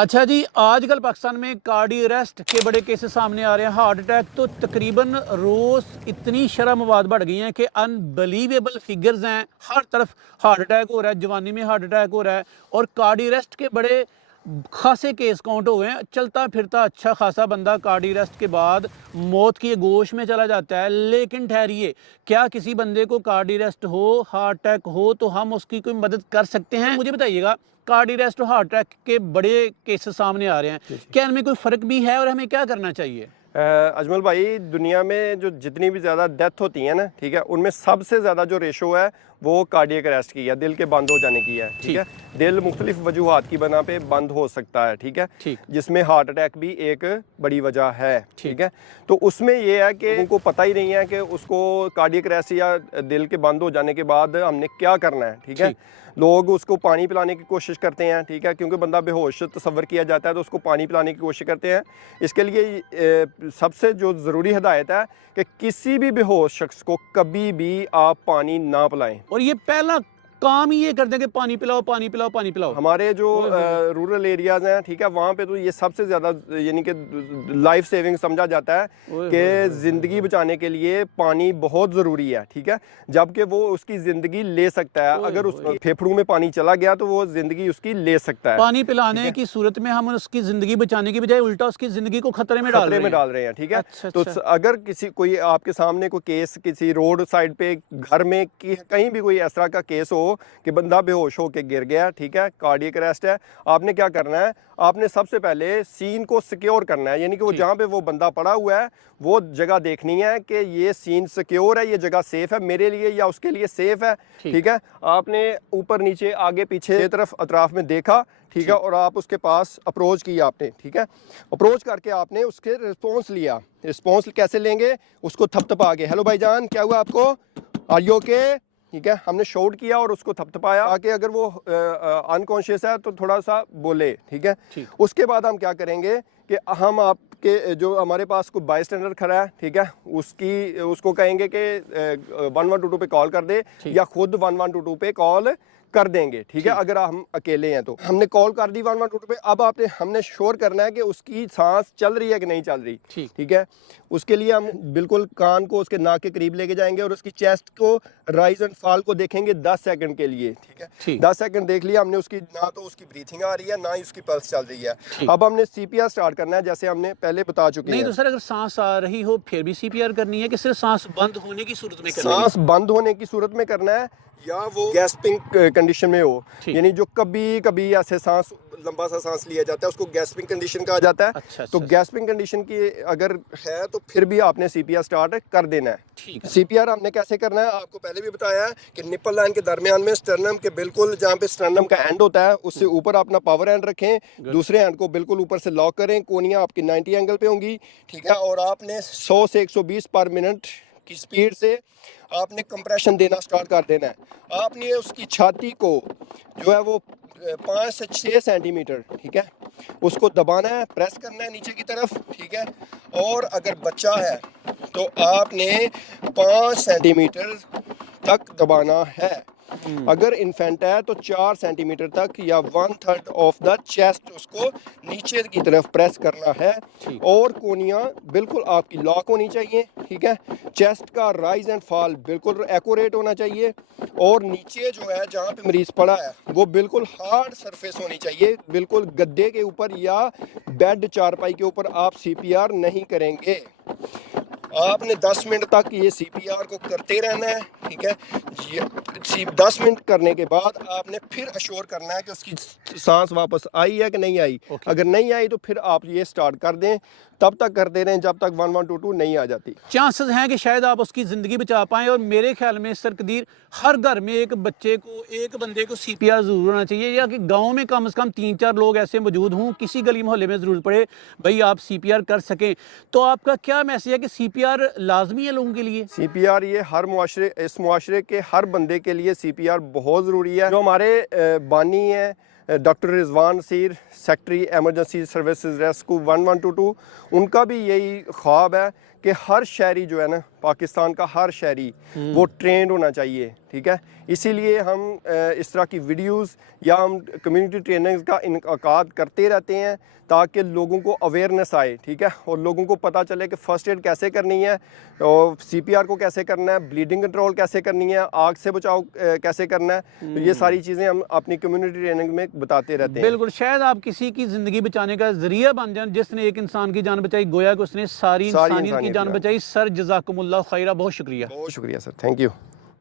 अच्छा जी, आजकल पाकिस्तान में कार्डियो अरेस्ट के बड़े केसेस सामने आ रहे हैं। हार्ट अटैक तो तकरीबन रोज़ इतनी शरह मवाद बढ़ गई हैं कि अनबिलीवेबल फिगर्स हैं। हर तरफ हार्ट अटैक हो रहा है, जवानी में हार्ट अटैक हो रहा है और कार्डियो अरेस्ट के बड़े खासे केस काउंट हो गए हैं। चलता फिरता अच्छा खासा बंदा कार्डियो अरेस्ट के बाद मौत की गोश में चला जाता है। लेकिन ठहरिए, क्या किसी बंदे को कार्डियो अरेस्ट हो, हार्ट अटैक हो तो हम उसकी कोई मदद कर सकते हैं? मुझे बताइएगा, कार्डियो अरेस्ट और हार्ट अटैक के बड़े केसेस सामने आ रहे हैं, क्या इनमें कोई फ़र्क भी है और हमें क्या करना चाहिए? अजमल भाई, दुनिया में जो जितनी भी ज़्यादा डेथ होती है ना, ठीक है, उनमें सबसे ज़्यादा जो रेशो है वो कार्डियक अरेस्ट की है, दिल के बंद हो जाने की है। ठीक है, दिल मुख्तलिफ वजूहात की बना पे बंद हो सकता है। ठीक है, जिसमें हार्ट अटैक भी एक बड़ी वजह है। ठीक है, तो उसमें ये है कि उनको पता ही नहीं है कि उसको कार्डियक अरेस्ट या दिल के बंद हो जाने के बाद हमने क्या करना है। ठीक है, लोग उसको पानी पिलाने की कोशिश करते हैं। ठीक है, क्योंकि बंदा बेहोश तस्वर किया जाता है तो उसको पानी पिलाने की कोशिश करते हैं। इसके लिए सबसे जो ज़रूरी हिदायत है कि किसी भी बेहोश शख्स को कभी भी आप पानी ना पिलाएं। और ये पहला काम ही ये कर दें कि पानी पिलाओ, पानी पिलाओ, पानी पिलाओ। हमारे जो रूरल एरियाज़ हैं, ठीक है, वहाँ पे तो ये सबसे ज़्यादा यानी कि लाइफ सेविंग समझा जाता है कि ज़िंदगी बचाने के लिए पानी बहुत ज़रूरी है। ठीक है, जबकि वो उसकी ज़िंदगी ले सकता है। अगर उसके फेफड़ों में पानी चला गया तो वो ज़िंदगी उसकी ले सकता है। पानी पिलाने की सूरत में हम उसकी ज़िंदगी बचाने की बजाय उल्टा उसकी ज़िंदगी को खतरे में डाल रहे हैं। ठीक है, तो अगर कोई आपके सामने कोई केस किसी रोड साइड पे घर में कहीं भी कोई इस तरह का केस हो कि बंदा बेहोश होकर गिर गया, ठीक है, कार्डियक अरेस्ट है, आपने क्या करना है? आपने सबसे पहले सीन को सिक्योर करना है, यानी कि वो जहाँ पे वो बंदा पड़ा हुआ है वो जगह देखनी है कि ये सीन सिक्योर है, ये जगह सेफ है मेरे लिए या उसके लिए सेफ है। ठीक है, आपने ऊपर नीचे आगे पीछे तरफ अतराफ में देखा। ठीक है, और आप उसके पास अप्रोच किया आपने। ठीक है, अप्रोच करके आपने उसके रिस्पॉन्स लिया। रिस्पॉन्स कैसे लेंगे? उसको थपथपा के, हेलो भाईजान, क्या हुआ आपको, आर यू ओके? ठीक है, हमने शॉट किया और उसको थपथपाया ताकि अगर वो अनकॉन्शियस है तो थोड़ा सा बोले। ठीक है, उसके बाद हम क्या करेंगे कि हम आपके जो हमारे पास कोई बाई स्टैंडर खड़ा है, ठीक है, उसको कहेंगे कि 1122 पे कॉल कर दे या खुद 1122 पे कॉल कर देंगे। ठीक है, अगर हम अकेले हैं तो हमने कॉल कर दी 112 पे। अब हमने श्योर करना है कि उसकी सांस चल रही है कि नहीं चल रही। ठीक है, उसके लिए हम बिल्कुल कान को उसके नाक के करीब लेके जाएंगे और उसकी चेस्ट को राइज एंड फॉल को देखेंगे 10 सेकंड के लिए। ठीक है, 10 सेकंड देख लिया हमने, उसकी ना तो उसकी ब्रीथिंग आ रही है ना ही उसकी पल्स चल रही है। अब हमने सीपीआर स्टार्ट करना है, जैसे हमने पहले बता चुके हैं। नहीं तो सर, अगर सांस आ रही हो फिर भी सीपीआर करनी है कि सिर्फ सांस बंद होने की सूरत में करनी है? सांस बंद होने की सूरत में करना है या वो गैस्पिंग कंडीशन में हो, यानी जो कभी कभी ऐसे सांस लंबा सा सांस लिया जाता है उसको गैस्पिंग कंडीशन कहा जाता है। तो गैस्पिंग कंडीशन की अगर है तो फिर भी आपने सीपीआर स्टार्ट कर देना है। सीपीआर हमने कैसे करना है आपको पहले भी बताया है कि निप्पल लाइन के दरमियान में स्टर्नम के बिल्कुल जहाँ पे स्टर्नम का एंड होता है उससे ऊपर अपना पावर एंड रखें, दूसरे एंड को बिल्कुल ऊपर से लॉक करें, कोनियाँ आपकी 90 एंगल पे होंगी। ठीक है, और आपने 100 से 120 पर मिनट की स्पीड से आपने कंप्रेशन देना स्टार्ट कर देना है। आपने उसकी छाती को जो है वो 5 से 6 सेंटीमीटर, ठीक है, उसको दबाना है, प्रेस करना है नीचे की तरफ। ठीक है, और अगर बच्चा है तो आपने 5 सेंटीमीटर तक दबाना है। अगर इन्फेंट है तो 4 सेंटीमीटर तक या 1/3 ऑफ द चेस्ट उसको नीचे की तरफ प्रेस करना है और कोनियाँ बिल्कुल आपकी लॉक होनी चाहिए। ठीक है, चेस्ट का राइज एंड फॉल बिल्कुल एक्यूरेट होना चाहिए और नीचे जो है जहाँ पे मरीज पड़ा है वो बिल्कुल हार्ड सरफेस होनी चाहिए, बिल्कुल गद्दे के ऊपर या बेड चारपाई के ऊपर आप सीपीआर नहीं करेंगे। आपने 10 मिनट तक ये सीपीआर को करते रहना है। ठीक है, 10 मिनट करने के बाद आपने फिर अश्योर करना है कि उसकी सांस वापस आई है कि नहीं आई। अगर नहीं आई तो फिर आप ये स्टार्ट कर दें, तब तक करते रहें जब तक 1122 नहीं आ जाती। चांसेस हैं कि शायद आप उसकी ज़िंदगी बचा पाएँ। और मेरे ख्याल में सर कदीर, हर घर में एक बच्चे को, एक बंदे को सीपीआर ज़रूर होना चाहिए, या कि गांव में कम से कम 3-4 लोग ऐसे मौजूद हों, किसी गली मोहल्ले में ज़रूरत पड़े भाई आप सीपीआर कर सकें। तो आपका क्या मैसेज है कि सीपीआर लाजमी है लोगों के लिए? सीपीआर ये हर मुआशरे, इस मुआशरे के हर बंदे के लिए सीपीआर बहुत ज़रूरी है। जो हमारे बानी हैं doctor Rizwan Naseer, secretary emergency services rescue 1122, उनका भी यही ख्वाब है कि हर शहरी जो है ना, पाकिस्तान का हर शहरी वो ट्रेंड होना चाहिए, ठीक है। इसीलिए हम इस तरह की वीडियोस या हम कम्युनिटी ट्रेनिंग्स का इनकाद करते रहते हैं ताकि लोगों को अवेयरनेस आए, ठीक है, और लोगों को पता चले कि फ़र्स्ट एड कैसे करनी है, और CPR को कैसे करना है, ब्लीडिंग कंट्रोल कैसे करनी है, आग से बचाव कैसे करना है। तो ये सारी चीज़ें हम अपनी कम्युनिटी ट्रेनिंग में बताते रहते हैं। बिल्कुल, शायद आप किसी की ज़िंदगी बचाने का ज़रिया बन जाएं। जिसने एक इंसान की जान बचाई, गोया कि उसने सारी इंसानियत की जान बचाई। सर जज़ाकुमुल्लाह खैरा, बहुत शुक्रिया। बहुत शुक्रिया सर, थैंक यू।